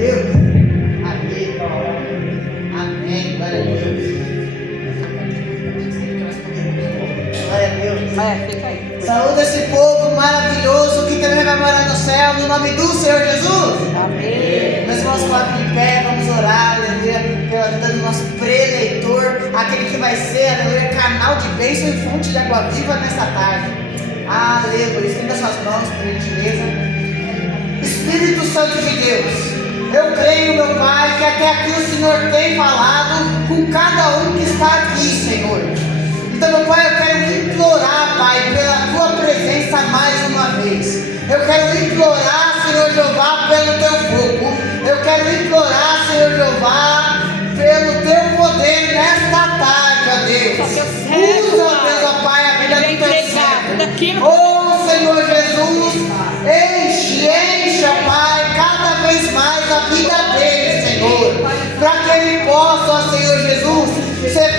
Deus. Amém, amém, glória a Deus. Glória a Deus. Fica aí. Saúde esse povo maravilhoso que também vai morar no céu, no nome do Senhor Jesus. Amém. Meus irmãos, coloquem de pé, vamos orar, aleluia, pela vida do nosso preleitor, aquele que vai ser, aleluia, canal de bênção e fonte de água viva nesta tarde. Aleluia. Estenda suas mãos, por gentileza. Espírito Santo de Deus, eu creio, meu Pai, que até aqui o Senhor tem falado com cada um que está aqui, Senhor. Então, meu Pai, eu quero implorar, Pai, pela Tua presença mais uma vez. Eu quero implorar, Senhor Jeová, pelo Teu fogo. Eu quero implorar, Senhor Jeová, pelo Teu poder nesta tarde, ó Deus. Usa, ó Deus, ó Pai, a vida do Teu servo. Oh, Senhor Jesus, enche, ó Pai, cada vez mais a vida dele, Senhor. Para que ele possa, ó Senhor Jesus, ser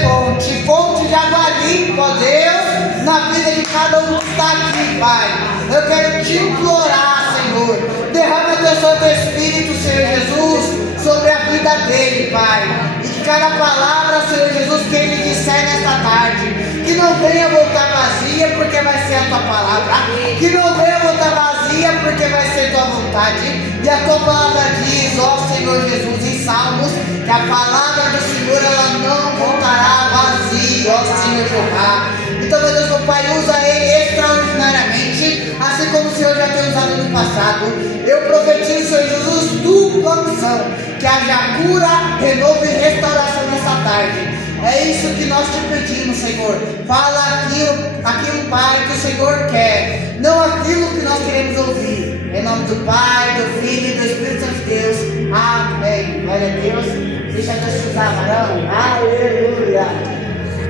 fonte de água limpa, ó Deus, na vida de cada um que está aqui, Pai. Eu quero te implorar, Senhor, derrama teu Santo Espírito, Senhor Jesus, sobre a vida dele, Pai. E que cada palavra, Senhor Jesus, que ele disser nesta tarde, que não venha voltar vazia, porque vai ser a tua palavra. Que não venha voltar vazia, porque vai ser tua vontade. E a tua palavra diz, ó Senhor Jesus, em Salmos, que a palavra do Senhor, ela não voltará vazia, ó Senhor Jeová. Então, meu Deus, meu Pai, usa ele extraordinariamente, assim como o Senhor já tem usado no passado. Eu profetizo, Senhor Jesus, dupla unção, que haja cura, renovo e restauração nessa tarde. É isso que nós te pedimos, Senhor. Fala aquilo, Pai, que o Senhor quer, não aquilo que nós queremos ouvir. Em nome do Pai, do Filho e do Espírito Santo de Deus. Amém. Glória a Deus. Deixa Deus te usar, varão. Aleluia.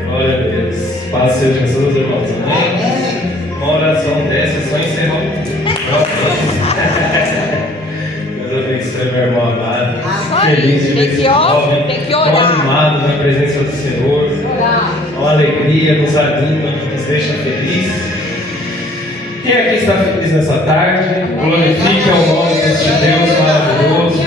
Glória a Deus. Paz seja Jesus, irmãos. Amém. Uma oração dessa só encerrou. Deus abençoe, meu irmão amado. Feliz de ver esse jovem tão animado na presença do Senhor. Uma alegria, nos anima, nos deixa feliz. Quem aqui está feliz nessa tarde? Glorifique ao nome deste Deus maravilhoso.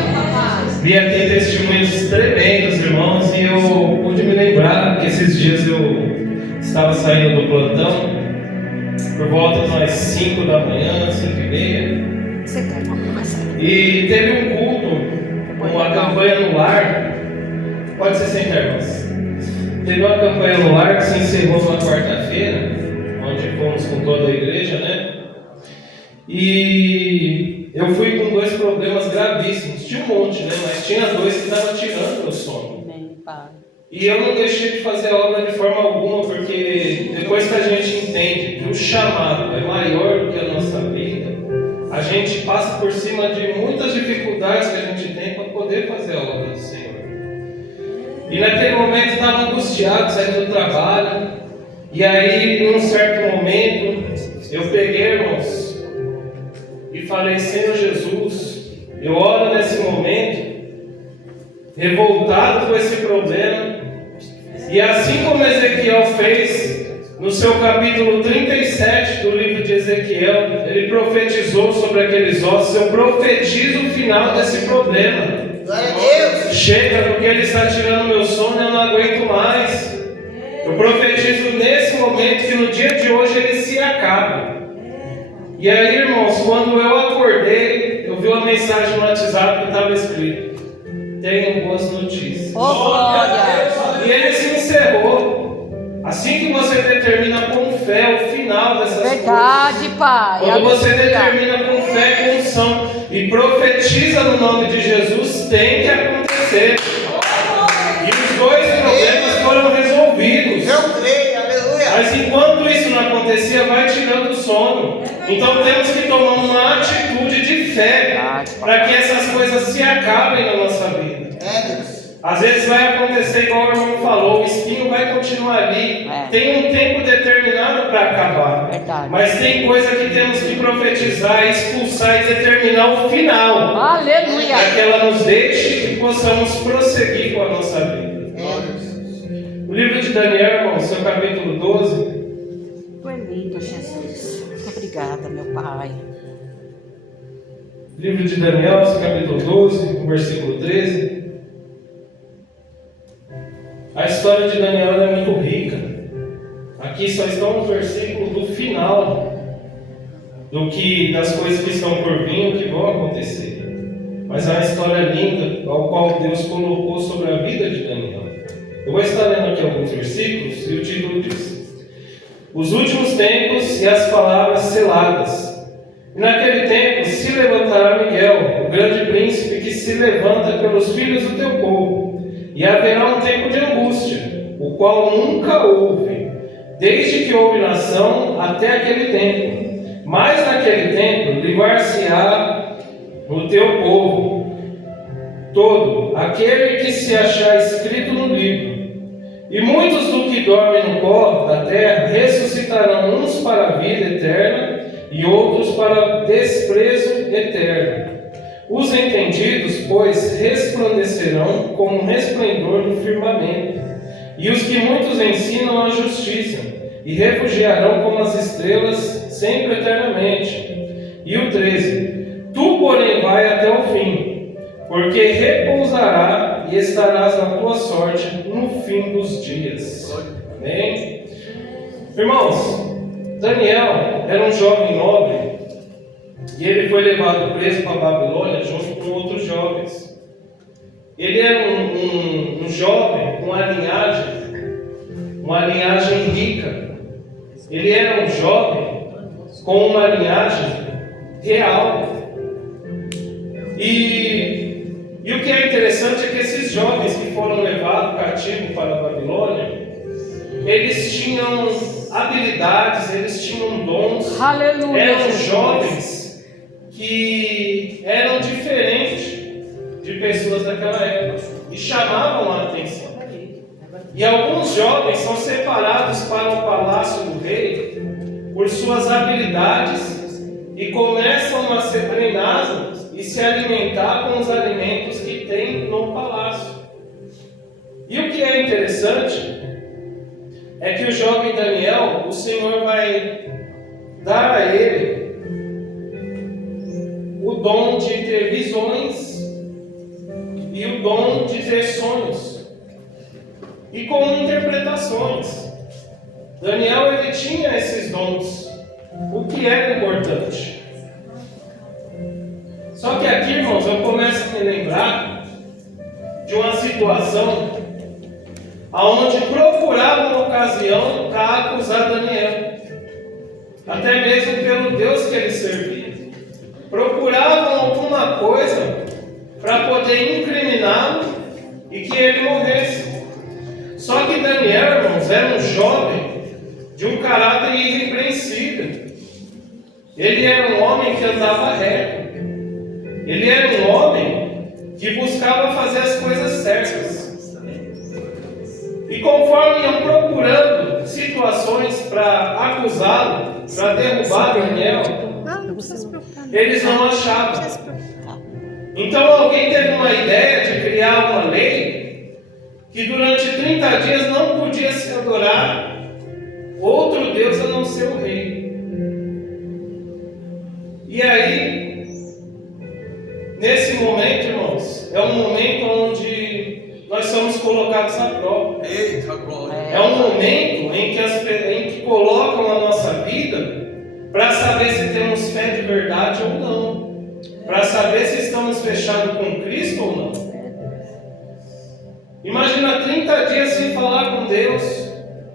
Vi aqui testemunhos tremendos, irmãos, e eu pude me lembrar que esses dias eu estava saindo do plantão por volta das 5 da manhã, 5h30. E teve um culto, uma campanha no lar. Pode se sentar, irmãos. Teve uma campanha no lar que se encerrou na quarta-feira, onde fomos com toda a igreja, né? E eu fui com 2 problemas gravíssimos. Tinha um monte, né? Mas tinha 2 que estavam tirando meu sono. E eu não deixei de fazer a obra de forma alguma, porque depois que a gente entende que o chamado é maior do que a nossa vida, a gente passa por cima de muitas dificuldades que a gente tem para poder fazer a obra do Senhor. E naquele momento eu estava angustiado, saindo do trabalho. E aí, em um certo momento, eu peguei, irmãos, e falei: Senhor Jesus, eu oro nesse momento, revoltado com esse problema. E assim como Ezequiel fez, no seu capítulo 37 do livro de Ezequiel, ele profetizou sobre aqueles ossos. Eu profetizo o final desse problema. Glória a Deus. Chega, porque ele está tirando meu sono e eu não aguento mais. Eu profetizo nesse momento que no dia de hoje ele se acaba. E aí, irmãos, quando eu acordei, eu vi uma mensagem no WhatsApp que estava escrito: tenham boas notícias. E ele se encerrou. Assim que você determina com fé o final dessas Verdade, coisas, Pai. quando você determina com fé e com unção e profetiza no nome de Jesus, tem que acontecer. E os 2 problemas foram resolvidos. Eu creio, aleluia. Mas enquanto isso não acontecia, vai tirando o sono. Então temos que tomar uma atitude de fé para que essas coisas se acabem na nossa vida. Deus. Às vezes vai acontecer igual o irmão falou, o espinho vai continuar ali. Tem um tempo determinado para acabar. Verdade. Mas tem coisa que temos que profetizar, expulsar e determinar o final. Aleluia. Para que ela nos deixe e possamos prosseguir com a nossa vida. O livro de Daniel, irmão, seu capítulo 12. Tu é lindo, Jesus. Muito obrigada, meu Pai. Livro de Daniel, capítulo 12, versículo 13. A história de Daniel é muito rica. Aqui só estão os versículos do final das coisas que estão por vir, que vão acontecer. Mas é uma história linda, ao qual Deus colocou sobre a vida de Daniel. Eu vou estar lendo aqui alguns versículos e o título diz: Os últimos tempos e as palavras seladas. E naquele tempo se levantará Miguel, o grande príncipe que se levanta pelos filhos do teu povo, e haverá um tempo de angústia, o qual nunca houve, desde que houve nação até aquele tempo. Mas naquele tempo livrar-se-á o teu povo todo, aquele que se achar escrito no livro. E muitos do que dormem no pó da terra ressuscitarão, uns para a vida eterna e outros para desprezo eterno. Os entendidos, pois, resplandecerão como um resplendor do firmamento, e os que muitos ensinam a justiça, e refugiarão como as estrelas sempre eternamente. E o 13: Tu, porém, vai até o fim, porque repousará e estarás na tua sorte no fim dos dias. Amém? Irmãos, Daniel era um jovem nobre e ele foi levado preso para a Babilônia junto com outros jovens. Ele era um jovem com uma linhagem rica. Ele era um jovem com uma linhagem real. E o que é interessante é que esses jovens que foram levados cativos para a Babilônia, eles tinham habilidades, eles tinham dons. Aleluia. Eram jovens que eram diferentes de pessoas daquela época e chamavam a atenção. E alguns jovens são separados para o palácio do rei por suas habilidades e começam a ser treinados e se alimentar com os alimentos que tem no palácio. E o que é interessante é que o jovem Daniel, o Senhor vai dar a ele o dom de ter visões e o dom de ter sonhos e com interpretações. Daniel, ele tinha esses dons, o que era importante. Só que aqui, irmãos, eu começo a me lembrar de uma situação onde procuravam uma ocasião para acusar Daniel, até mesmo pelo Deus que ele servia. Procuravam alguma coisa para poder incriminá-lo e que ele morresse. Só que Daniel, irmãos, era um jovem de um caráter irrepreensível. Ele era um homem que andava reto. Ele era um homem que buscava fazer as coisas certas. E conforme iam procurando situações para acusá-lo, para derrubar Daniel, eles não achavam. Então alguém teve uma ideia de criar uma lei que durante 30 dias não podia se adorar outro Deus a não ser o rei. E aí, nesse momento, irmãos, é um momento onde nós somos colocados à prova. Eita glória! É um momento em que colocam a nossa vida para saber se temos fé de verdade ou não. Para saber se estamos fechados com Cristo ou não. Imagina 30 dias sem falar com Deus.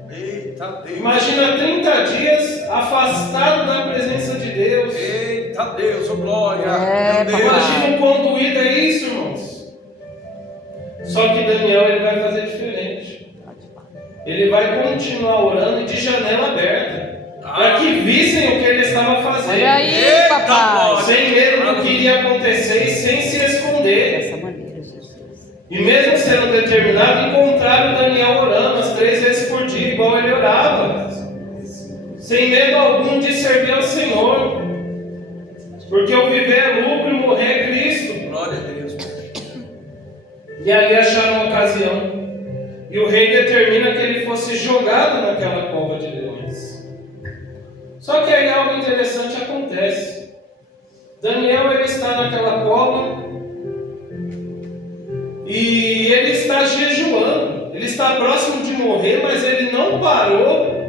Eita Deus! Imagina 30 dias afastado da presença de Deus. Eita Deus, oh glória! É, Meu Deus! Imagina o quão doído é isso, irmãos. Só que Daniel, ele vai fazer diferente. Ele vai continuar orando de janela aberta, para que vissem o que ele estava fazendo. Olha aí, Eita, papai. glória. Sem medo do que iria acontecer e sem se esconder. Dessa maneira, Jesus. E mesmo sendo determinado, encontraram Daniel orando as 3 vezes por dia, igual ele orava, sem medo algum de servir ao Senhor, porque o viver é lucro e morrer é Cristo. Glória a Deus! E ali acharam uma ocasião, e o rei determina que ele fosse jogado naquela cova de leões. Só que aí algo interessante acontece. Daniel, ele está naquela cova e ele está jejuando. Ele está próximo de morrer, mas ele não parou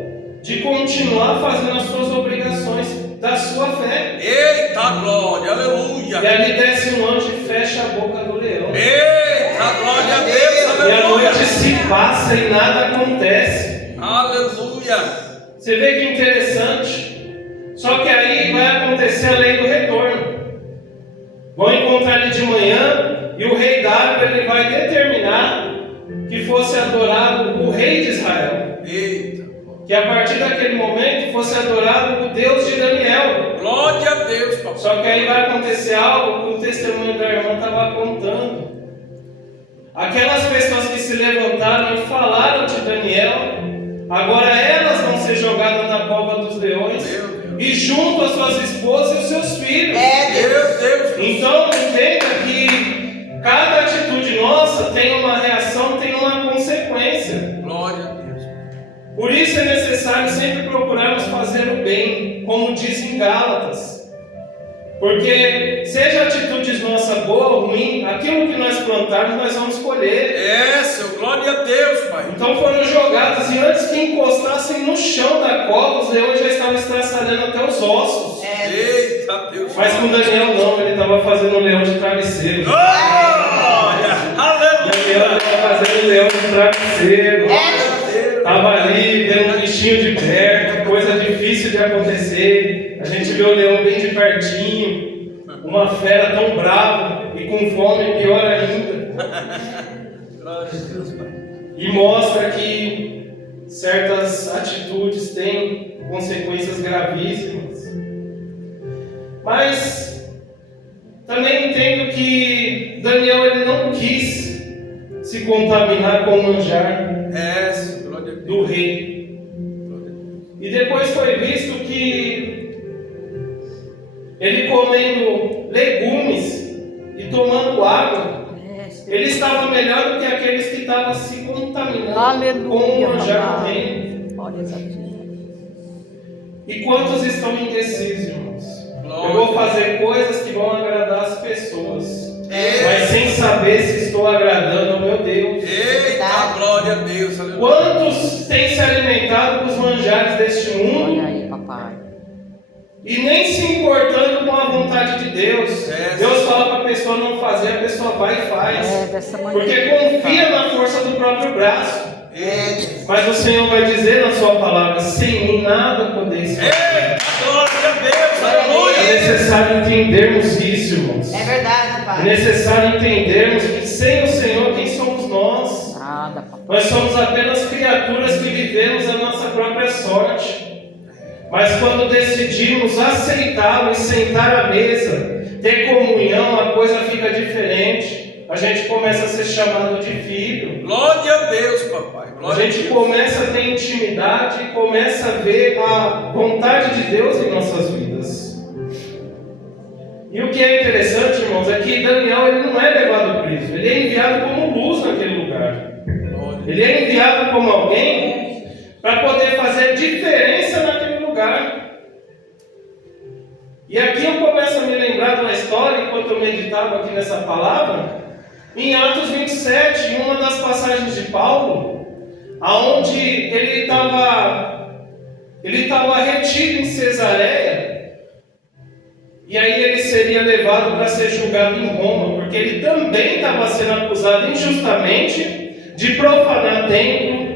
de continuar fazendo as suas obrigações da sua fé. Eita glória, aleluia. E ali desce um anjo e fecha a boca do leão. Eita glória a Deus, E a aleluia. noite se passa e nada acontece. Aleluia. Você vê que interessante. Só que aí vai acontecer a lei do retorno. Vão encontrar ele de manhã e o rei Dário, ele vai determinar que fosse adorado o rei de Israel. Eita. Que a partir daquele momento fosse adorado o Deus de Daniel. Glória a Deus, papai. Só que aí vai acontecer algo que o testemunho da irmã estava contando. Aquelas pessoas que se levantaram e falaram de Daniel, agora elas vão ser jogadas na cova dos leões, e junto às suas esposas e os seus filhos. Deus. Então entenda que cada atitude nossa tem uma reação, tem uma consequência. Glória a Deus. Por isso é necessário sempre procurarmos fazer o bem, como diz em Gálatas. Porque seja atitudes nossa boa ou ruim, aquilo que nós plantarmos nós vamos colher. Seu glória a Deus, pai. Então foram jogados e antes que encostassem no chão da cova, os leões já estavam estraçalhando até os ossos. Eita Deus. Mas com Daniel não, ele estava fazendo um leão de travesseiro. Glória, Daniel aleluia. estava fazendo um leão de travesseiro. Estava ali vendo um bichinho de perto, coisa difícil de acontecer. A gente vê o leão bem de pertinho, uma fera tão brava e com fome, pior ainda. Glória a Deus, pai. E mostra que certas atitudes têm consequências gravíssimas. Mas também entendo que Daniel ele não quis se contaminar com o manjar Glória a Deus. do rei. E depois foi visto que ele comendo legumes e tomando água, ele estava melhor do que aqueles que estavam se contaminando com o manjar do reino. E quantos estão indecisos, irmãos? Eu vou fazer coisas que vão agradar as pessoas, mas sem saber se estou agradando ao meu Deus. Eita glória a Deus, aleluia. Quantos têm se alimentado com os manjares deste mundo? Olha aí, papai. E nem se importando com a vontade de Deus. Deus fala para a pessoa não fazer, a pessoa vai e faz. Dessa maneira. Porque confia na força do próprio braço. Mas o Senhor vai dizer na sua palavra: sem mim nada podeis fazer. Glória a Deus, É aleluia. necessário entendermos isso, irmãos. É verdade, É pai. necessário entendermos que sem o Senhor, quem somos nós? Nada, papai. Nós somos apenas criaturas que vivemos a nossa própria sorte. Mas quando decidimos aceitá-lo e sentar à mesa, ter comunhão, a coisa fica diferente. A gente começa a ser chamado de filho. Glória a Deus, papai. A Glória a gente Deus. começa a ter intimidade e começa a ver a vontade de Deus em nossas vidas. E o que é interessante, irmãos, é que Daniel ele não é levado preso. Ele é enviado como luz naquele lugar. Ele é enviado como alguém para poder fazer diferença naquele lugar. E aqui eu começo a me lembrar de uma história, enquanto eu meditava aqui nessa palavra, em Atos 27, em uma das passagens de Paulo, aonde ele estava retido em Cesareia, e aí ele seria levado para ser julgado em Roma, porque ele também estava sendo acusado injustamente de profanar templo,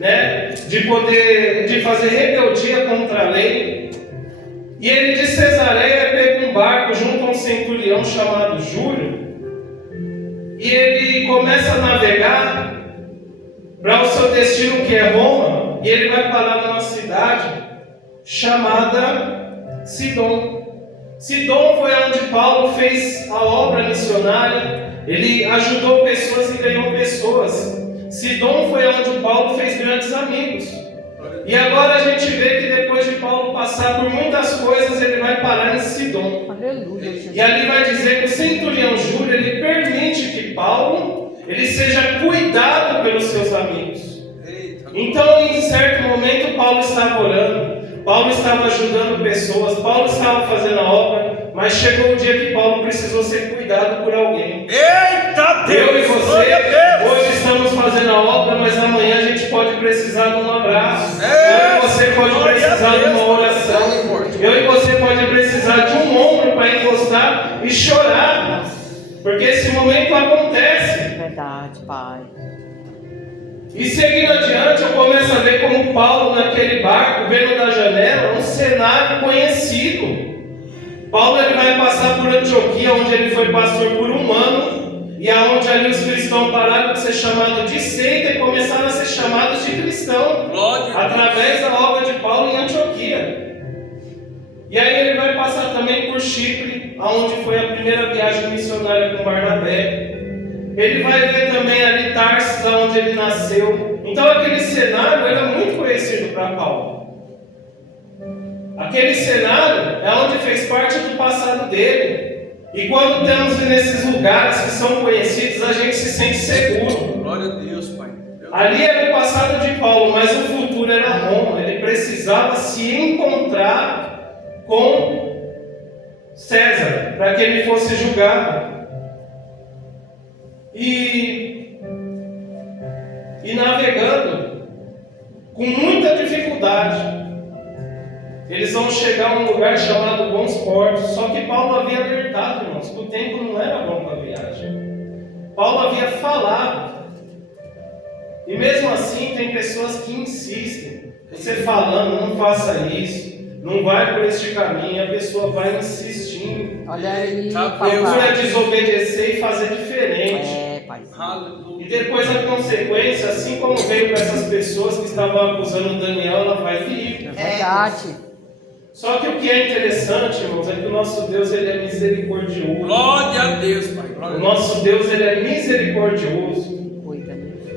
né, de fazer rebeldia contra a lei. E ele de Cesareia pega um barco junto a um centurião chamado Júlio, e ele começa a navegar para o seu destino, que é Roma, e ele vai parar numa cidade chamada Sidom. Sidom foi onde Paulo fez a obra missionária, ele ajudou pessoas e ganhou pessoas. Sidom foi onde Paulo fez grandes amigos. E agora a gente vê que depois de Paulo passar por muitas coisas, ele vai parar em Sidom. Aleluia, Jesus. E ali vai dizer que o centurião Júlio, ele permite que Paulo ele seja cuidado pelos seus amigos. Então, em certo momento, Paulo estava orando, Paulo estava ajudando pessoas, Paulo estava fazendo a obra, mas chegou o dia que Paulo precisou ser cuidado por alguém. Eita Deus! Eu e você, Glória a Deus! hoje estamos fazendo a obra, mas amanhã a gente pode precisar de um abraço. Eu e você pode precisar de uma oração. Eu e você pode precisar de um ombro para encostar e chorar. Porque esse momento acontece. Verdade, Pai. E seguindo adiante, eu começo a ver como Paulo, naquele barco, vendo da janela, um cenário conhecido. Paulo ele vai passar por Antioquia, onde ele foi pastor por um ano, e aonde ali os cristãos pararam de ser chamados de seita e começaram a ser chamados de cristão, através da obra de Paulo em Antioquia. E aí ele vai passar também por Chipre, aonde foi a primeira viagem missionária com Barnabé. Ele vai ver também ali Tarsis, onde ele nasceu. Então aquele cenário era muito conhecido para Paulo. Aquele cenário é onde fez parte do passado dele. E quando estamos nesses lugares que são conhecidos, a gente se sente seguro. Glória a Deus, Pai. Ali era o passado de Paulo, mas o futuro era Roma. Ele precisava se encontrar com César, para que ele fosse julgado. E navegando com muita dificuldade, eles vão chegar a um lugar chamado Bons Portos. Só que Paulo havia alertado, irmãos, que o tempo não era bom para a viagem. Paulo havia falado. E mesmo assim tem pessoas que insistem. Você falando, não faça isso, não vai por este caminho, a pessoa vai insistindo. Olha aí, Procura desobedecer e fazer diferente. Pai. E depois a consequência, assim como veio para essas pessoas que estavam acusando Daniel, ela vai vir. É verdade. Só que o que é interessante, irmãos, é que o nosso Deus ele é misericordioso. Glória a Deus, Pai. Glória O nosso Deus ele é misericordioso.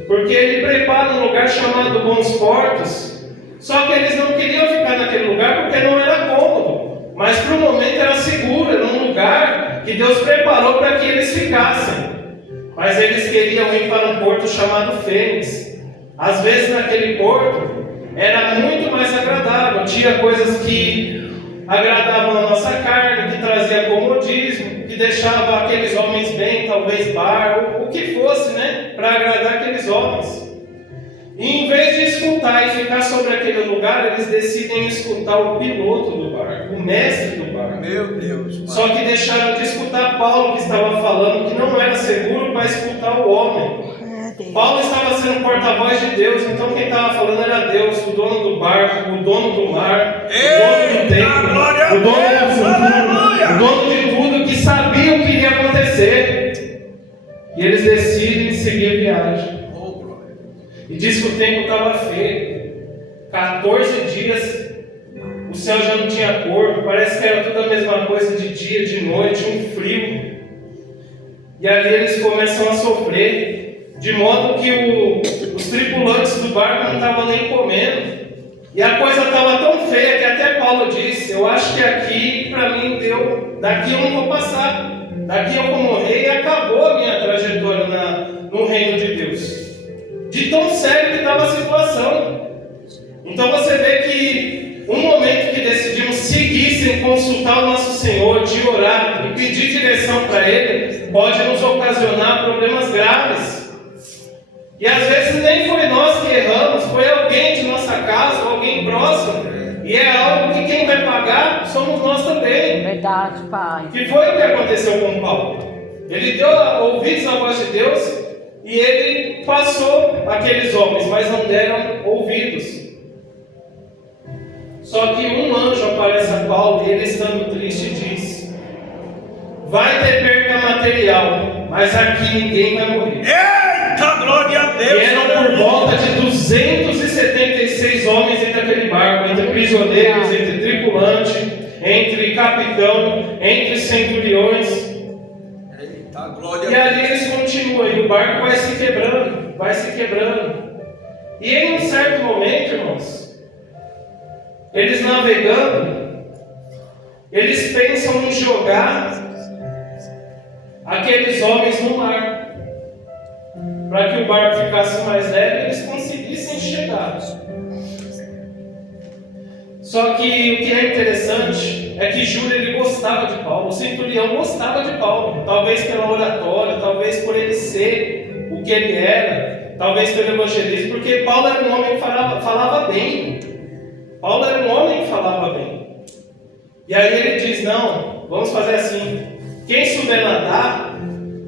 Porque ele prepara um lugar chamado Bons Portos. Só que eles não queriam ficar naquele lugar porque não era cômodo. Mas para o momento era seguro, era um lugar que Deus preparou para que eles ficassem. Mas eles queriam ir para um porto chamado Fênix. Às vezes naquele porto era muito mais agradável. Tinha coisas que agradavam a nossa carne, que trazia comodismo, que deixava aqueles homens bem, talvez bar, o que fosse, né? Para agradar aqueles homens. E em vez de escutar e ficar sobre aquele lugar, eles decidem escutar o piloto do barco, o mestre do barco. Meu Deus, Pai. Só que deixaram de escutar Paulo, que estava falando que não era seguro para escutar o homem. Paulo estava sendo porta-voz de Deus, então quem estava falando era Deus, o dono do barco, o dono do mar, o dono do tempo, o dono do futuro, o dono de tudo, que sabia o que iria acontecer. E eles decidem seguir a viagem. E diz que o tempo estava feio. 14 dias, o céu já não tinha cor, parece que era tudo a mesma coisa de dia, de noite, um frio. E ali eles começam a sofrer, de modo que os tripulantes do barco não estavam nem comendo. E a coisa estava tão feia que até Paulo disse: eu acho que aqui para mim deu, daqui eu não vou passar, daqui eu vou morrer e acabou a minha trajetória no reino de Deus. De tão sério que estava a situação. Então você vê que um momento que decidimos seguir sem consultar o nosso Senhor, de orar e pedir direção para Ele, pode nos ocasionar problemas graves. E às vezes nem foi nós que erramos, foi alguém de nossa casa, alguém próximo. E é algo que quem vai pagar somos nós também. Verdade, Pai. Que foi o que aconteceu com Paulo. Ele deu ouvidos à voz de Deus e ele passou aqueles homens, mas não deram ouvidos. Só que um anjo aparece a Paulo e ele, estando triste, diz: vai ter perca material, mas aqui ninguém vai morrer. Eita, glória a Deus! E eram por volta de 276 homens entre aquele barco, entre prisioneiros, entre tripulante, entre capitão, entre centuriões. Eita, glória E a ali Deus! eles continuam, e o barco vai se quebrando, vai se quebrando. E em um certo momento, irmãos, eles navegando, eles pensam em jogar aqueles homens no mar, para que o barco ficasse mais leve e eles conseguissem chegar. Só que o que é interessante é que Júlio ele gostava de Paulo, o centurião gostava de Paulo, talvez pela oratória, talvez por ele ser o que ele era, talvez pelo evangelismo, porque Paulo era um homem que falava bem. Paulo era um homem que falava bem. E aí ele diz, não, vamos fazer assim, quem souber nadar,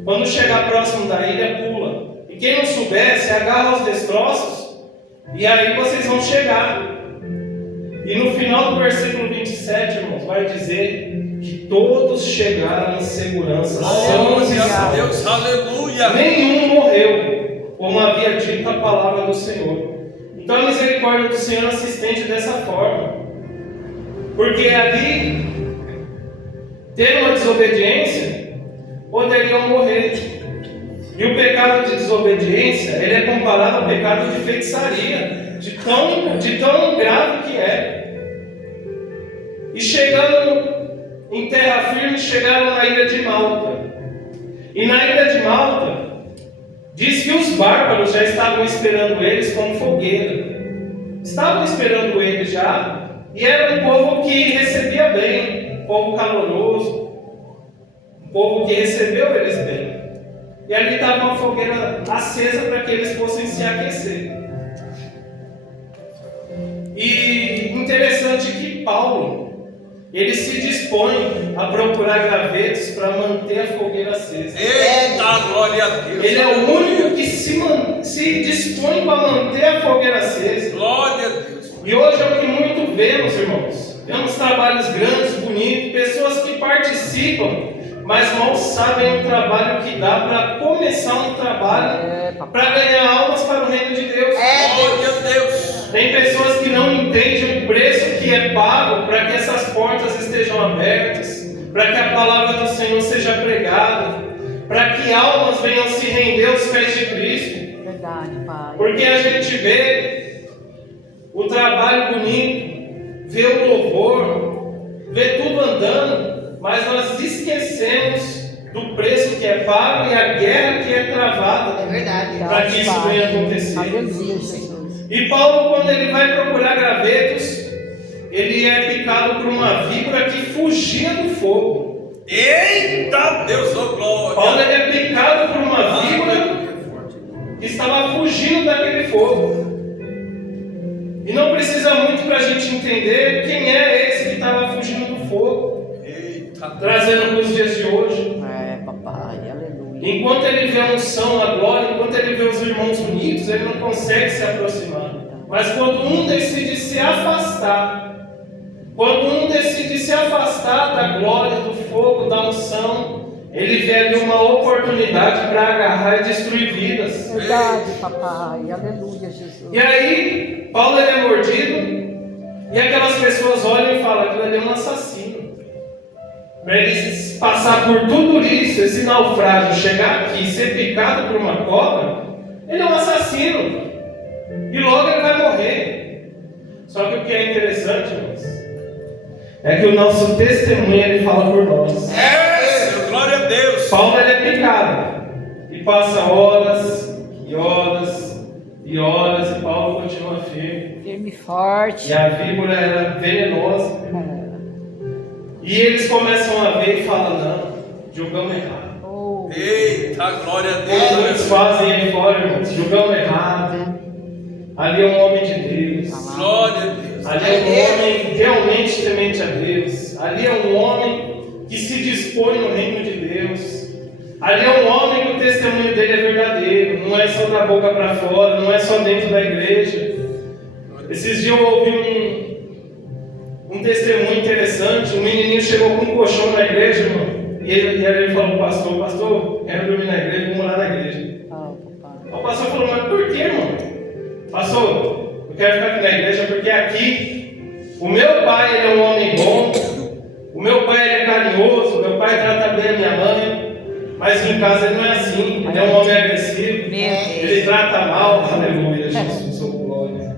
quando chegar próximo da ilha, pula. E quem não souber, se agarra aos destroços, e aí vocês vão chegar. E no final do versículo 27, irmãos, vai dizer que todos chegaram em segurança, sãos e salvos. Deus, aleluia! Nenhum morreu, como havia dito a palavra do Senhor. Então a misericórdia do Senhor se estende dessa forma. Porque ali, tendo uma desobediência, poderiam morrer. E o pecado de desobediência, ele é comparado ao pecado de feitiçaria, de tão grave que é. E chegando em terra firme, chegaram na ilha de Malta. E na ilha de Malta, diz que os bárbaros já estavam esperando eles como fogueira. Estavam esperando eles já, e era um povo que recebia bem, um povo caloroso, um povo que recebeu eles bem. E ali estava uma fogueira acesa para que eles fossem se aquecer. E interessante que Paulo, ele se dispõe a procurar gravetos para manter a fogueira acesa. Eita, glória a Deus! Ele é o único que se dispõe para manter a fogueira acesa. Glória a Deus! E hoje é o que muito vemos, irmãos. Vemos trabalhos grandes, bonitos, pessoas que participam, mas mal sabem o trabalho que dá para começar um trabalho para ganhar almas para o reino de Deus. Glória a Deus! Tem pessoas que não entendem o preço que é pago para que essas portas estejam abertas, para que a palavra do Senhor seja pregada, para que almas venham se render aos pés de Cristo. Verdade, Pai. Porque a gente vê o trabalho bonito, vê o louvor, vê tudo andando, mas nós esquecemos do preço que é pago e a guerra que é travada. É verdade. Para que isso venha acontecer. Aleluia, Jesus. E Paulo, quando ele vai procurar gravetos, ele é picado por uma víbora que fugia do fogo. Eita, Deus, oh glória! Paulo ele é picado por uma víbora que estava fugindo daquele fogo. E não precisa muito para a gente entender quem é esse que estava fugindo do fogo, trazendo para os dias de hoje. Papai, aleluia. Enquanto ele vê a unção, a glória, enquanto ele vê os irmãos unidos, ele não consegue se aproximar. Mas quando um decide se afastar, da glória, do fogo, da unção, ele vê ali uma oportunidade para agarrar e destruir vidas. Verdade, papai, aleluia, Jesus. E aí, Paulo ele é mordido, e aquelas pessoas olham e falam que ele é um assassino. Para ele passar por tudo isso, esse naufrágio, chegar aqui e ser picado por uma cobra, ele é um assassino. E logo ele vai morrer. Só que o que é interessante, irmãos, é que o nosso testemunho ele fala por nós. Glória a Deus! Paulo ele é picado. E passa horas, e horas, e horas, e Paulo continua firme. Firme e forte. E a víbora era venenosa. E eles começam a ver e falam, não, julgamos errado. Oh. Eita, glória a Eles Deus! fazem aí fora, irmãos, julgamos errado. Ali é um homem de Deus. Glória a Deus! Ali é um homem realmente temente a Deus. Ali é um homem que se dispõe no reino de Deus. Ali é um homem que o testemunho dele é verdadeiro. Não é só da boca para fora, não é só dentro da igreja. Esses dias eu ouvi um testemunho interessante. Um menininho chegou com um colchão na igreja, irmão. E ele falou, pastor, quero dormir na igreja, vou morar na igreja. O pastor falou, mas por que, irmão? Pastor, eu quero ficar aqui na igreja porque aqui o meu pai ele é um homem bom, o meu pai ele é carinhoso, meu pai trata bem a minha mãe, mas em casa ele não é assim, ele é um homem agressivo, ele trata mal, aleluia, Jesus, sou glória.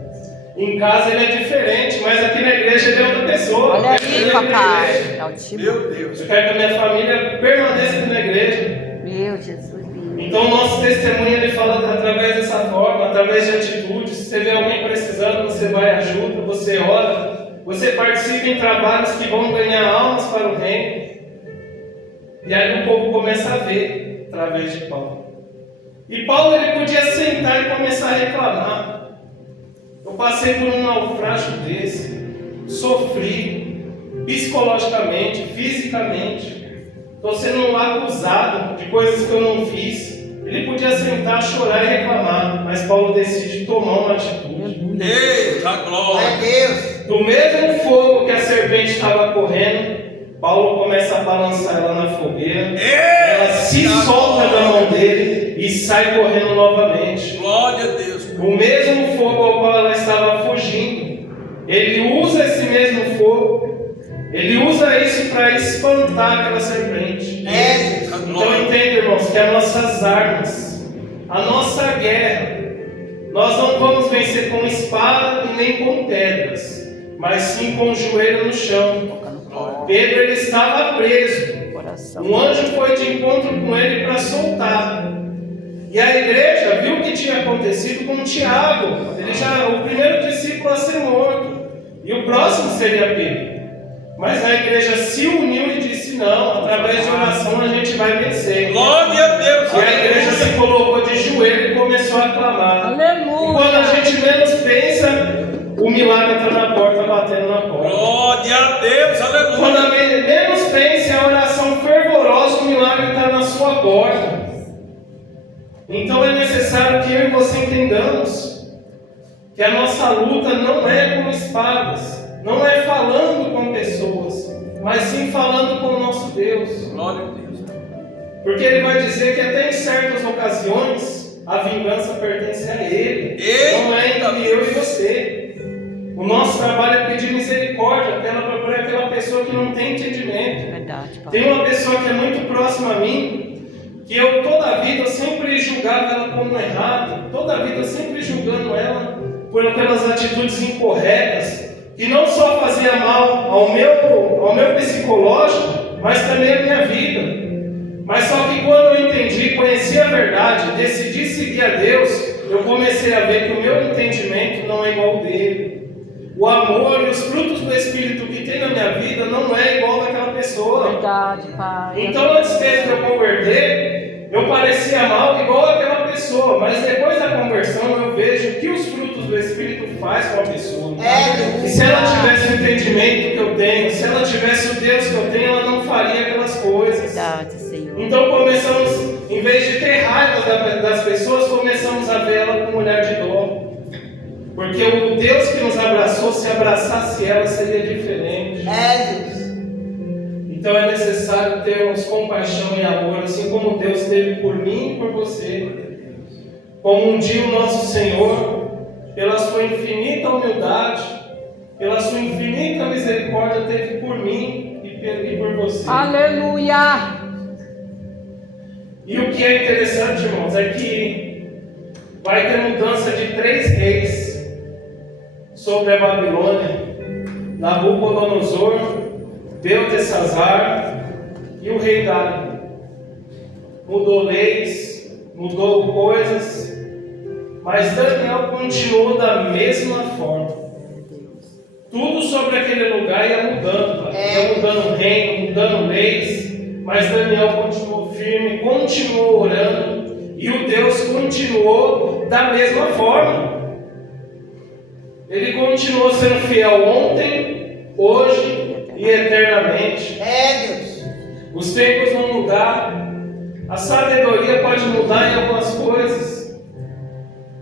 Em casa ele é diferente, mas aqui na igreja ele é outra pessoa. Olha aí, papai. Meu Deus! Eu quero que a minha família permaneça aqui na igreja. Meu Jesus. Então o nosso testemunho ele fala através dessa forma, através de atitudes. Se você vê alguém precisando, você vai e ajuda, você ora, você participa em trabalhos que vão ganhar almas para o reino. E aí o povo começa a ver através de Paulo. E Paulo ele podia sentar e começar a reclamar. Eu passei por um naufrágio desse, sofri psicologicamente, fisicamente, estou sendo acusado de coisas que eu não fiz. Ele podia sentar, chorar e reclamar, mas Paulo decide tomar uma atitude. Eita glória! Deus. Do mesmo fogo que a serpente estava correndo, Paulo começa a balançar ela na fogueira. Ela se solta da mão dele e sai correndo novamente. Glória a Deus! O mesmo fogo ao qual ela estava fugindo, ele usa esse mesmo fogo, ele usa isso para espantar aquela serpente. Então entenda, irmãos, que as nossas armas, a nossa guerra, nós não vamos vencer com espada e nem com pedras, mas sim com o joelho no chão. Pedro ele estava preso. Um anjo foi de encontro com ele para soltar. E a igreja viu o que tinha acontecido com Tiago. Ele já o primeiro discípulo a ser morto. E o próximo seria Pedro. Mas a igreja se uniu e disse: não, através de oração a gente vai vencer. Glória a Deus! E a igreja se colocou de joelho e começou a clamar. Aleluia! E quando a gente menos pensa, o milagre está na porta, batendo na porta. Glória a Deus! Aleluia! Quando a menos pense, a oração fervorosa, o milagre está na sua porta. Então é necessário que eu e você entendamos que a nossa luta não é com espadas, não é falando com pessoas, mas sim falando com o nosso Deus. Glória a Deus! Porque Ele vai dizer que até em certas ocasiões a vingança pertence a Ele, não é entre eu e você. O nosso trabalho é pedir misericórdia por aquela pessoa que não tem entendimento. Verdade, pai. Tem uma pessoa que é muito próxima a mim, que eu toda a vida sempre julgava ela como errada, toda a vida sempre julgando ela por aquelas atitudes incorretas, que não só fazia mal ao meu psicológico, mas também à minha vida. Mas só que quando eu entendi, conheci a verdade, decidi seguir a Deus, eu comecei a ver que o meu entendimento não é igual ao dele. O amor e os frutos do Espírito que tem na minha vida não é igual daquela pessoa. Verdade, pai. Então, antes mesmo de eu converter, eu parecia mal igual àquela pessoa, mas depois da conversão eu vejo que os frutos do Espírito faz com a pessoa. E se ela tivesse o entendimento que eu tenho, se ela tivesse o Deus que eu tenho, ela não faria aquelas coisas. Verdade, Senhor. Então começamos, em vez de ter raiva das pessoas, começamos a ver ela com um olhar de dó. Porque o Deus que nos abraçou, se abraçasse ela, seria diferente. Deus. Então é necessário termos compaixão e amor, assim como Deus teve por mim e por você. Como um dia o nosso Senhor, pela sua infinita humildade, pela sua infinita misericórdia, teve por mim e por você. Aleluia! E o que é interessante, irmãos, é que vai ter mudança de 3 reis sobre a Babilônia: Nabucodonosor, Beltesazar e o rei Dário. Mudou leis, mudou coisas, mas Daniel continuou da mesma forma. Tudo sobre aquele lugar ia mudando, ia mudando reino, mudando leis, mas Daniel continuou firme, continuou orando, e o Deus continuou da mesma forma. Ele continuou sendo fiel ontem, hoje e eternamente. Deus. Os tempos vão mudar, a sabedoria pode mudar em algumas coisas,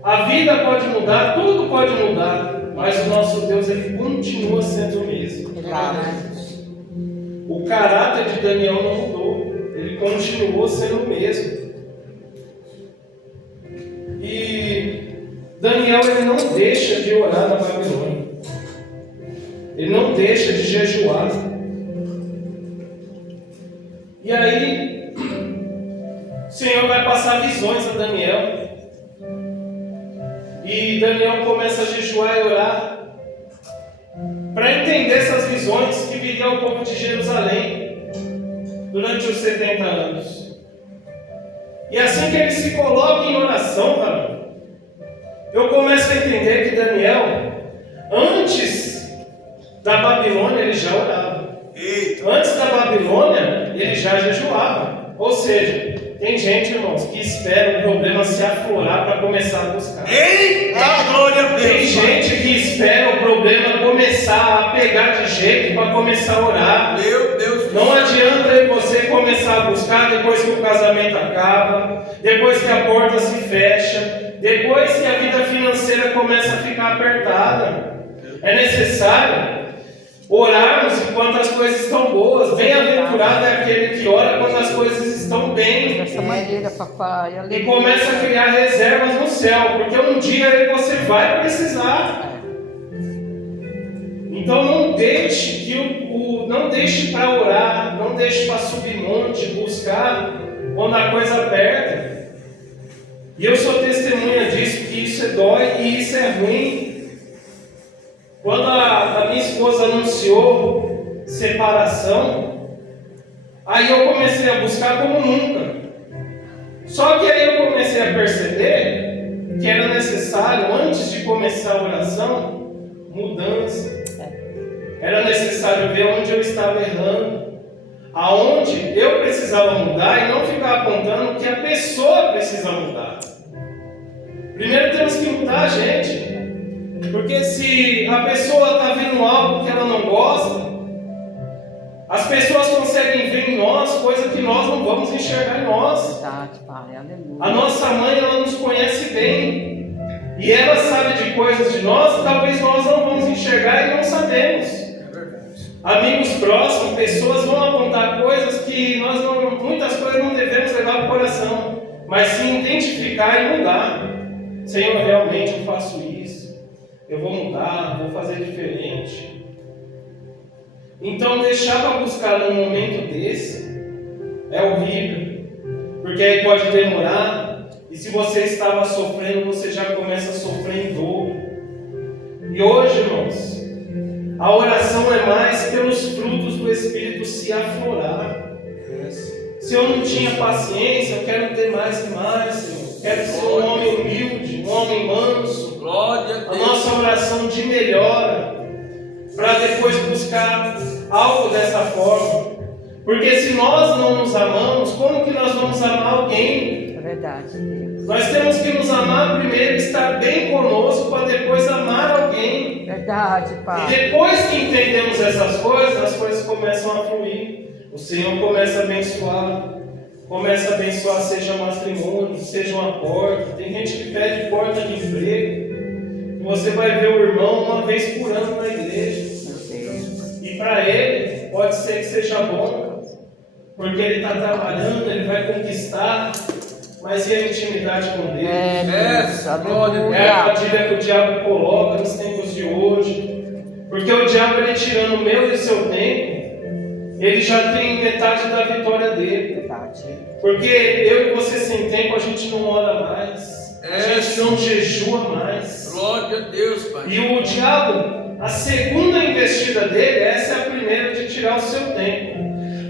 a vida pode mudar, tudo pode mudar, mas o nosso Deus, ele continua sendo o mesmo. O caráter de Daniel não mudou, ele continuou sendo o mesmo. E Daniel, ele não deixa de orar na Babilônia, ele não deixa de jejuar. E aí o Senhor vai passar visões a Daniel, e Daniel começa a jejuar e orar para entender essas visões que viria ao povo de Jerusalém durante os 70 anos. E assim que ele se coloca em oração, eu começo a entender que Daniel, antes da Babilônia ele já orava. Eita. Antes da Babilônia ele já jejuava. Ou seja, tem gente, irmãos, que espera o problema se aflorar para começar a buscar. Eita, glória a Deus. Tem gente que espera o problema começar a pegar de jeito para começar a orar. Meu Deus. Não adianta você começar a buscar depois que o casamento acaba, depois que a porta se fecha, depois que a vida financeira começa a ficar apertada. É necessário orarmos enquanto as coisas estão boas. Bem-aventurado é aquele que ora quando as coisas estão bem. Dessa maneira, papai. E Aleluia. começa a criar reservas no céu, porque um dia você vai precisar. Então não deixe não deixe para orar, não deixe para subir monte, buscar quando a coisa aperta. E eu sou testemunha disso, que isso dói e isso é ruim. Quando a minha esposa anunciou separação, aí eu comecei a buscar como nunca. Só que aí eu comecei a perceber que era necessário, antes de começar a oração, mudança. Era necessário ver onde eu estava errando, aonde eu precisava mudar e não ficar apontando que a pessoa precisa mudar. Primeiro temos que mudar a gente. Porque se a pessoa está vendo algo que ela não gosta, as pessoas conseguem ver em nós coisa que nós não vamos enxergar em nós. Verdade, pai. Aleluia. A nossa mãe, ela nos conhece bem. E ela sabe de coisas de nós que talvez nós não vamos enxergar e não sabemos. Amigos próximos, pessoas vão apontar coisas que muitas coisas não devemos levar para o coração, mas sim identificar e mudar. Senhor, realmente eu faço isso. Eu vou mudar, vou fazer diferente. Então deixar para buscar num momento desse é horrível, porque aí pode demorar, e se você estava sofrendo, você já começa a sofrer em dobro. E hoje, irmãos, a oração é mais pelos frutos do Espírito se aflorar. Se eu não tinha paciência, eu quero ter mais e mais, Senhor. Quero ser um homem humilde, um homem manso. Glória a A Deus. nossa oração de melhora, para depois buscar algo dessa forma. Porque se nós não nos amamos, como que nós vamos amar alguém? É verdade, Deus. Nós temos que nos amar primeiro, estar bem conosco, para depois amar alguém. Verdade, E pai. depois que entendemos essas coisas, as coisas começam a fluir. O Senhor começa a abençoar. Começa a abençoar, seja matrimônio, seja uma porta. Tem gente que pede porta de emprego. E você vai ver o irmão uma vez por ano na igreja. Meu Deus. E para ele, pode ser que seja bom. Porque ele está trabalhando, ele vai conquistar. Mas e a intimidade com Deus? Deus. É a Aleluia. armadilha que o diabo coloca nos tempos de hoje. Porque o diabo, ele tirando o meu e o seu tempo, ele já tem metade da vitória dele. Verdade. Porque eu e você sem tempo, a gente não ora mais. A gente não jejua mais. Glória a Deus, Pai. E o diabo, a segunda investida dele, essa é a primeira de tirar o seu tempo.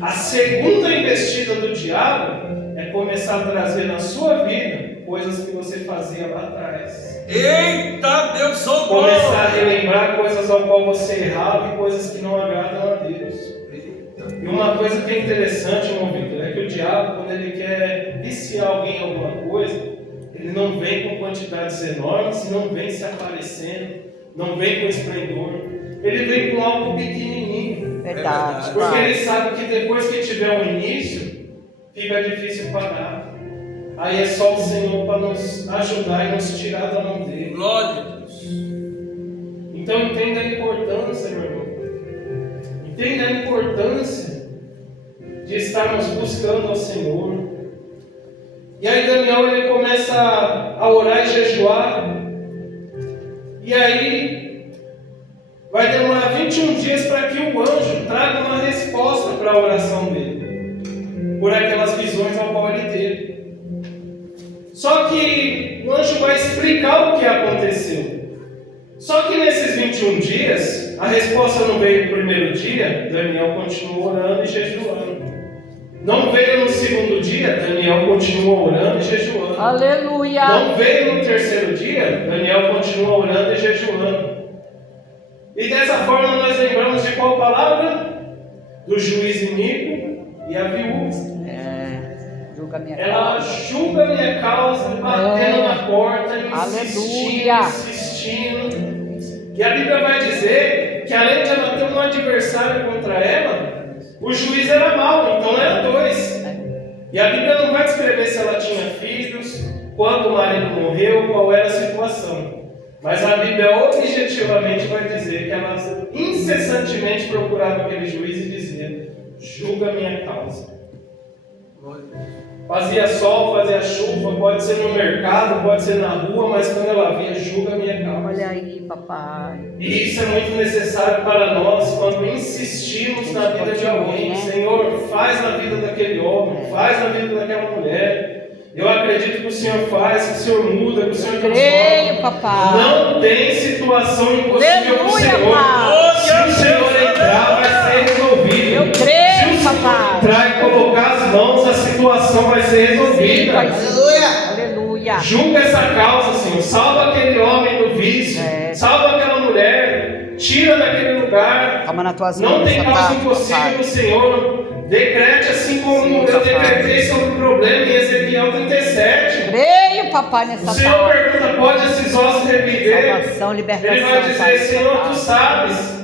A segunda investida do diabo é começar a trazer na sua vida coisas que você fazia lá atrás. Eita, Deus, sou bom. Começar a relembrar coisas ao qual você errava e coisas que não agradam a Deus. E uma coisa que é interessante, irmão Victor, é que o diabo, quando ele quer viciar alguém em alguma coisa, ele não vem com quantidades enormes, não vem se aparecendo, não vem com esplendor. Ele vem com algo pequenininho. Verdade, Porque pai. ele sabe que depois que tiver um início, fica difícil parar. Aí é só o Senhor para nos ajudar e nos tirar da mão dele. Glória a Deus. Então entenda a importância, meu irmão. Entenda a importância de estarmos buscando ao Senhor. E aí Daniel, ele começa a orar e jejuar. E aí vai demorar 21 dias para que o anjo traga uma resposta para a oração dele, por aquelas visões ao qual ele teve. Só que o anjo vai explicar o que aconteceu. Só que nesses 21 dias, a resposta não veio no primeiro dia, Daniel continuou orando e jejuando. Não veio no segundo dia, Daniel continuou orando e jejuando. Aleluia. Não veio no terceiro dia, Daniel continua orando e jejuando. E dessa forma nós lembramos de qual palavra? Do juiz iníquo e a viúva. Julga minha Ela causa. julga minha causa, batendo na porta, Aleluia. insistindo. E a Bíblia vai dizer que além de ela ter um adversário contra ela, o juiz era mau, então era dois. E a Bíblia não vai descrever se ela tinha filhos, quando o marido morreu, qual era a situação. Mas a Bíblia objetivamente vai dizer que ela incessantemente procurava aquele juiz e dizia: julga minha causa. Fazia sol, fazia chuva, pode ser no mercado, pode ser na rua, mas quando ela via, julga minha causa. Olha aí, papai. E isso é muito necessário para nós quando insistimos na vida de alguém. Senhor, faz na vida daquele homem, faz na vida daquela mulher. Eu acredito que o Senhor faz, que o Senhor muda, que o Senhor Creio, transforma. papai. Não tem situação impossível para o Aleluia, Senhor. Pai. Se o Senhor entrar, vai ser resolvido. Eu creio, Se o papai. Senhor entrar e colocar as mãos, a situação vai ser resolvida. Pai. Aleluia. Aleluia. Julga essa causa, Senhor. Salva aquele homem do vício. Salva aquela mulher. Tira daquele lugar. Calma nas tuas mãos. Não tem causa papai. impossível do Senhor. Decrete assim como eu decretei sobre o problema em Ezequiel 37. Creio, papai, nessa O Senhor tarde. pergunta: pode esses ossos reviver? Salvação, libertação. Ele vai dizer: Pai. Senhor, tu sabes.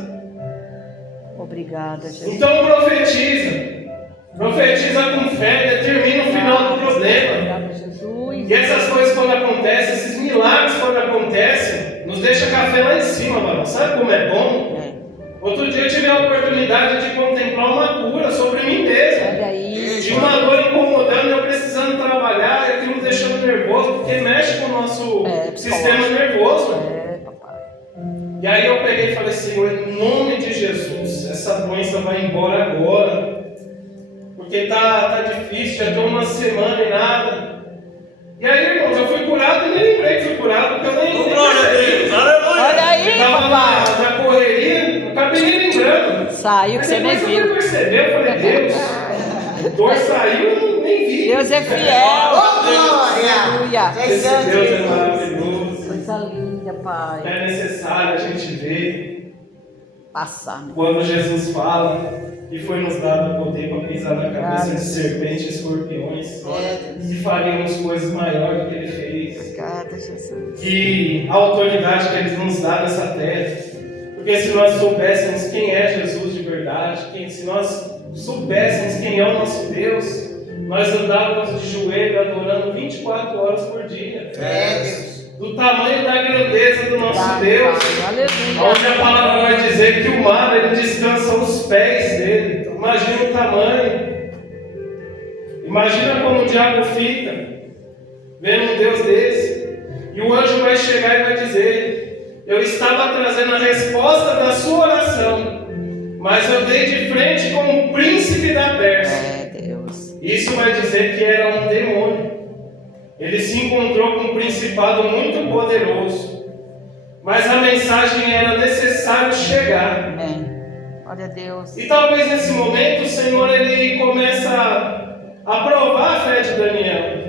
Obrigada, Jesus. Então profetiza. Profetiza com fé, determina o final do problema. Obrigada, Jesus. E essas coisas quando acontecem, esses milagres quando acontecem, nos deixa café lá em cima, mano. Sabe como é bom? Outro dia eu tive a oportunidade de contemplar uma cura sobre mim mesmo. Olha aí. Tinha uma dor incomodando, eu precisando trabalhar, e aquilo me deixando nervoso, porque mexe com o nosso sistema nervoso. Papai. E aí eu peguei e falei: Senhor, em nome de Jesus, essa doença vai embora agora. Porque tá difícil, já tem uma semana e nada. E aí, irmãos, eu fui curado e nem lembrei que fui curado, porque eu nem Glória a Deus, aleluia. Olha aí, eu estava papai. na correria, acabei nem lembrando. Saiu que você nem Depois viu. eu percebi, eu falei: Deus, a dor saiu, eu nem vi. Deus é fiel. Oh, glória. Aleluia. Esse Deus é maravilhoso. Coisa linda, Pai. É necessário a gente ver Passar. Né? quando Jesus fala e foi nos dado o poder para pisar na cabeça de serpentes e escorpiões, e faríamos coisas maiores do que ele fez. Obrigada, Jesus. Que a autoridade que ele nos dá nessa terra, porque se nós soubéssemos quem é Jesus de verdade, se nós soubéssemos quem é o nosso Deus, nós andávamos de joelho adorando 24 horas por dia. Deus. Do tamanho da grandeza do nosso Deus, Aleluia. onde a palavra vai dizer que o mar ele descansa aos pés dele. Imagina o tamanho. Imagina como o diabo fica vendo um Deus desse. E o anjo vai chegar e vai dizer: eu estava trazendo a resposta da sua oração, mas eu dei de frente com o príncipe da Pérsia. Deus. Isso vai dizer que era um demônio. Ele se encontrou com um principado muito poderoso, mas a mensagem era necessário chegar. Amém. Glória a Deus. E talvez nesse momento o Senhor ele começa a provar a fé de Daniel.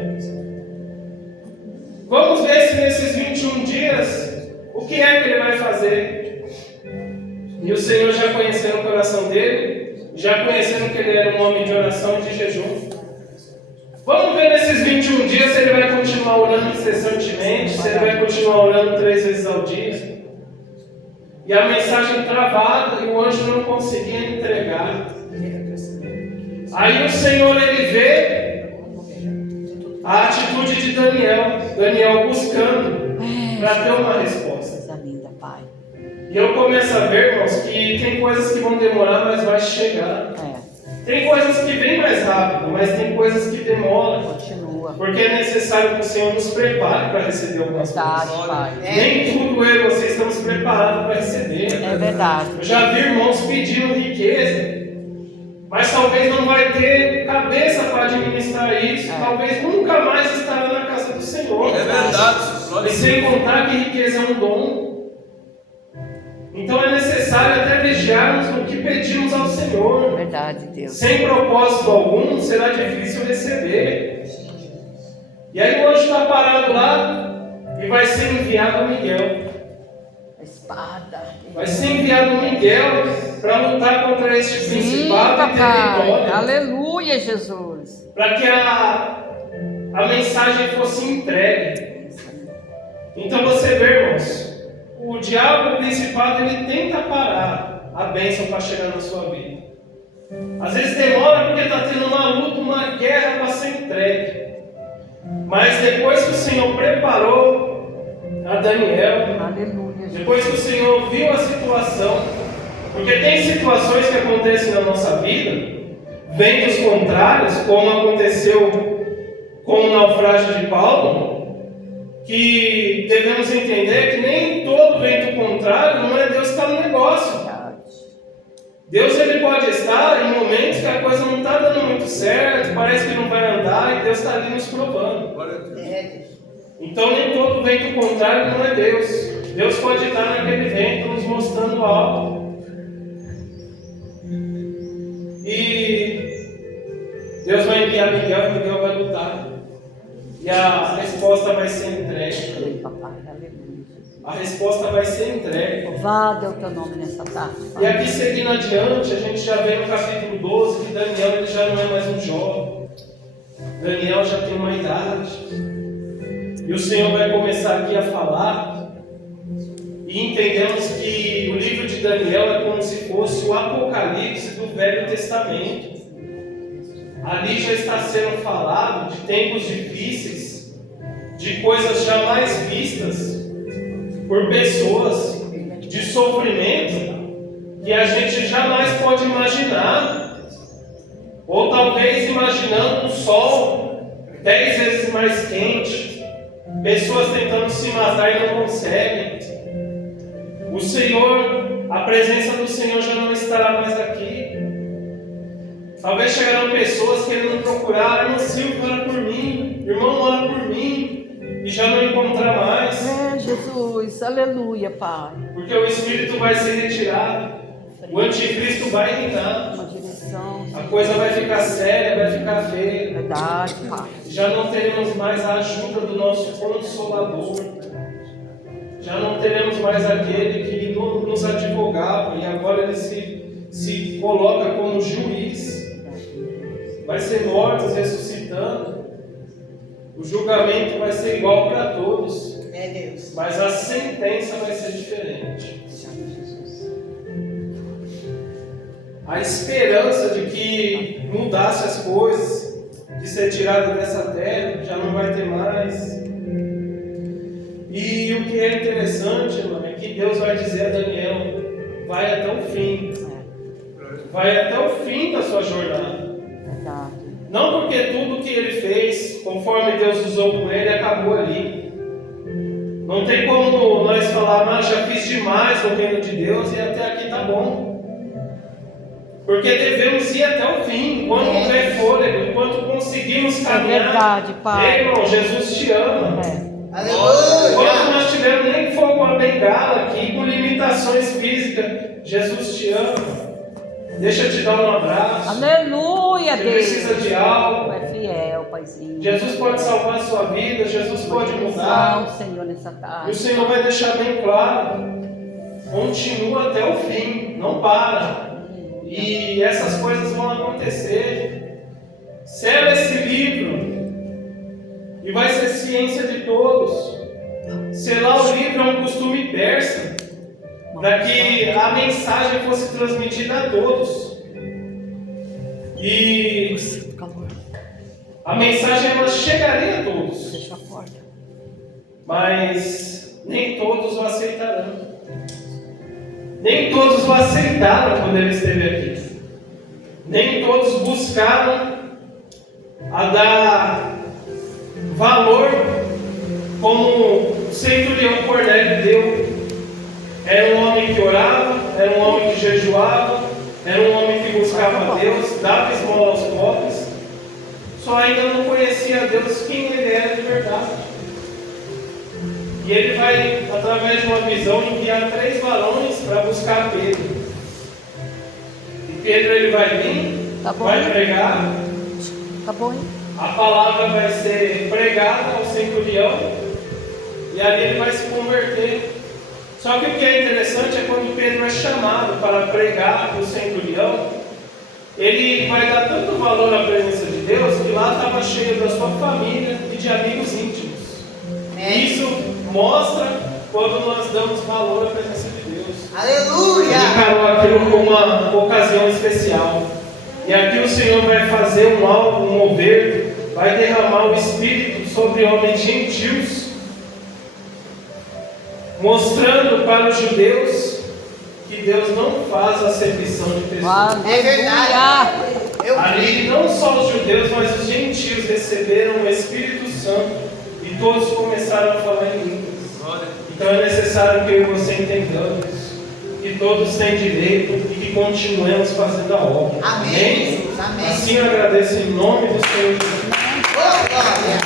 Vamos ver se nesses 21 dias o que é que ele vai fazer. E o Senhor já conhecendo o coração dele, já conhecendo que ele era um homem de oração e de jejum. Vamos ver nesses 21 dias se ele vai continuar orando incessantemente, se ele vai continuar orando 3 vezes ao dia. E a mensagem travada e o anjo não conseguia entregar. Aí o Senhor ele vê a atitude de Daniel buscando para ter uma resposta. Coisa linda, Pai. E eu começo a ver, irmãos, que tem coisas que vão demorar, mas vai chegar. Tem coisas que vêm mais rápido, mas tem coisas que demoram. Continua. Porque é necessário que o Senhor nos prepare para receber algumas Verdade, coisas. Pai. Nem tudo eu e você estamos preparados para receber. É verdade. Eu já vi irmãos pedindo riqueza, mas talvez não vai ter cabeça para administrar isso. Talvez nunca mais estará na casa do Senhor. É verdade. E sem contar que riqueza é um dom. Então é necessário até vigiarmos no que pedimos ao Senhor. Verdade, Deus. Sem propósito algum, será difícil receber. E aí o anjo está parado lá e vai ser enviado a Miguel. A espada. Vai ser enviado Miguel para lutar contra este principado e ter vitória. Aleluia, Jesus. Para que a mensagem fosse entregue. Então você vê, irmãos, o diabo, o principado, ele tenta parar a bênção para chegar na sua vida. Às vezes demora porque está tendo uma luta, uma guerra para ser entregue. Mas depois que o Senhor preparou a Daniel, Aleluia, depois que o Senhor viu a situação, porque tem situações que acontecem na nossa vida, ventos contrários, como aconteceu com o naufrágio de Paulo, que devemos entender que nem todo vento contrário não é Deus que está no negócio. Deus ele pode estar em momentos que a coisa não está dando muito certo, parece que não vai andar, e Deus está ali nos provando. Então nem todo vento contrário não é Deus. Deus pode estar naquele vento nos mostrando algo. E Deus vai enviar Miguel e Miguel vai lutar. E a resposta vai ser entregue. A resposta vai ser entregue. Louvado é o teu nome nessa tarde. E aqui seguindo adiante, a gente já vê no capítulo 12 que Daniel ele já não é mais um jovem. Daniel já tem uma idade. E o Senhor vai começar aqui a falar. E entendemos que o livro de Daniel é como se fosse o Apocalipse do Velho Testamento. Ali já está sendo falado de tempos difíceis, de coisas jamais vistas por pessoas, de sofrimento que a gente jamais pode imaginar, ou talvez imaginando um sol 10 vezes mais quente, pessoas tentando se matar e não conseguem. O Senhor, a presença do Senhor já não estará mais aqui. Talvez chegarão pessoas querendo procurar, irmão Silvio, ora por mim, irmão, ora por mim, e já não encontrar mais. É, Jesus, aleluia, Pai. Porque o Espírito vai ser retirado, o anticristo vai reinar, Uma direção. a coisa vai ficar séria, vai ficar feia. Verdade, Pai. Já não teremos mais a ajuda do nosso Consolador, já não teremos mais aquele que nos advogava e agora ele se coloca como juiz. Vai ser mortos ressuscitando. O julgamento vai ser igual para todos. É Deus. Mas a sentença vai ser diferente. A esperança de que mudasse as coisas, de ser tirado dessa terra, já não vai ter mais. E o que é interessante, irmão, é que Deus vai dizer a Daniel: vai até o fim. Vai até o fim da sua jornada. Não porque tudo que ele fez, conforme Deus usou com ele, acabou ali. Não tem como nós falarmos, já fiz demais no reino de Deus e até aqui está bom. Porque devemos ir até o fim, enquanto houver fôlego, enquanto conseguimos caminhar. É verdade, Pai. Irmão, Jesus te ama. Aleluia! Enquanto nós tivermos nem fogo a bengala aqui, com limitações físicas, Jesus te ama. Deixa eu te dar um abraço. Aleluia, Você Deus. precisa de algo. Tu é fiel, Paizinho. Jesus pode salvar a sua vida, Jesus pode mudar. Não, Senhor, nessa E o tarde. Senhor vai deixar bem claro. Continua até o fim, não para. E essas coisas vão acontecer. Sela esse livro e vai ser ciência de todos. Selar o livro é um costume persa, para que a mensagem fosse transmitida a todos. E a mensagem ela chegaria a todos. Fecha a porta. Mas nem todos o aceitarão. Nem todos o aceitaram quando ele esteve aqui. Nem todos buscaram a dar valor como o centurião Cornélio deu. Era um homem que orava, era um homem que jejuava, era um homem que buscava a Deus, dava esmola aos pobres. Só ainda não conhecia a Deus quem ele era de verdade. E ele vai, através de uma visão, enviar 3 varões para buscar Pedro. E Pedro ele vai vir, vai pregar. Tá bom, hein? A palavra vai ser pregada ao centurião. E ali ele vai se converter. Só que o que é interessante é quando Pedro é chamado para pregar para o centurião, ele vai dar tanto valor à presença de Deus que lá estava cheio da sua família e de amigos íntimos. Isso mostra quando nós damos valor à presença de Deus. Aleluia! Ele encarou aquilo como uma ocasião especial. E aqui o Senhor vai fazer um mover, vai derramar o Espírito sobre homens gentios, mostrando para os judeus que Deus não faz acepção de pessoas. É verdade. Ali não só os judeus, mas os gentios receberam o Espírito Santo e todos começaram a falar em línguas. Então é necessário que eu e você entendamos que todos têm direito e que continuemos fazendo a obra. Amém. Amém. Assim eu agradeço em nome do Senhor Jesus. Oh, glória.